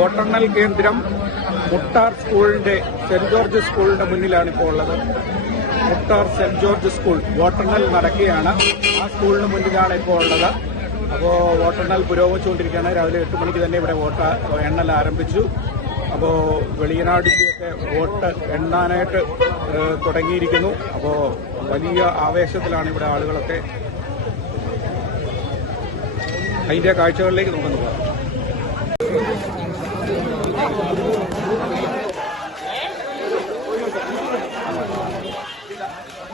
വോട്ടെണ്ണൽ കേന്ദ്രം മുട്ടാർ സ്കൂളിന്റെ സെന്റ് ജോർജ് സ്കൂളിന്റെ മുന്നിലാണ് ഇപ്പോൾ ഉള്ളത്. മുട്ടാർ സെന്റ് ജോർജ് സ്കൂൾ വോട്ടെണ്ണൽ നടക്കുകയാണ്. ആ സ്കൂളിന് മുന്നിലാണ് ഇപ്പോൾ ഉള്ളത്. അപ്പോൾ വോട്ടെണ്ണൽ പുരോഗമിച്ചുകൊണ്ടിരിക്കുകയാണ്. രാവിലെ എട്ട് മണിക്ക് തന്നെ ഇവിടെ വോട്ട് എണ്ണൽ ആരംഭിച്ചു. അപ്പോൾ വെളിയനാടിന്റെയൊക്കെ വോട്ട് എണ്ണാനായിട്ട് തുടങ്ങിയിരിക്കുന്നു. അപ്പോൾ വലിയ ആവേശത്തിലാണ് ഇവിടെ ആളുകളൊക്കെ. അതിന്റെ കാഴ്ചകളിലേക്ക് നമുക്ക് നോക്കാം.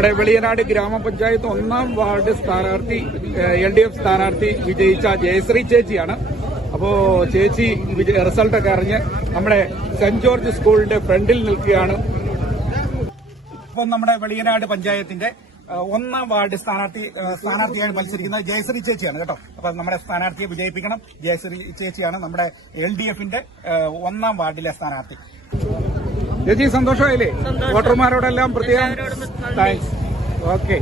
നമ്മുടെ വെളിയനാട് ഗ്രാമപഞ്ചായത്ത് ഒന്നാം വാർഡ് സ്ഥാനാർത്ഥി എൽ ഡി എഫ് സ്ഥാനാർത്ഥി വിജയിച്ച ജയശ്രീ ചേച്ചിയാണ്. അപ്പോ ചേച്ചി റിസൾട്ടൊക്കെ അറിഞ്ഞ് നമ്മുടെ സെന്റ് ജോർജ് സ്കൂളിന്റെ ഫ്രണ്ടിൽ നിൽക്കുകയാണ്. ഇപ്പം നമ്മുടെ വെളിയനാട് പഞ്ചായത്തിന്റെ ഒന്നാം വാർഡ് സ്ഥാനാർത്ഥി സ്ഥാനാർത്ഥിയായി മത്സരിക്കുന്ന ജയശ്രീ ചേച്ചിയാണ് കേട്ടോ. അപ്പൊ നമ്മുടെ സ്ഥാനാർത്ഥിയെ വിജയിപ്പിക്കണം. ജയശ്രീ ചേച്ചിയാണ് നമ്മുടെ എൽ ഡി എഫിന്റെ ഒന്നാം വാർഡിലെ സ്ഥാനാർത്ഥി. ചേച്ചി സന്തോഷമായില്ലേ? വോട്ടർമാരോടെല്ലാം പ്രത്യേകം താങ്ക്സ്. ഓക്കെ.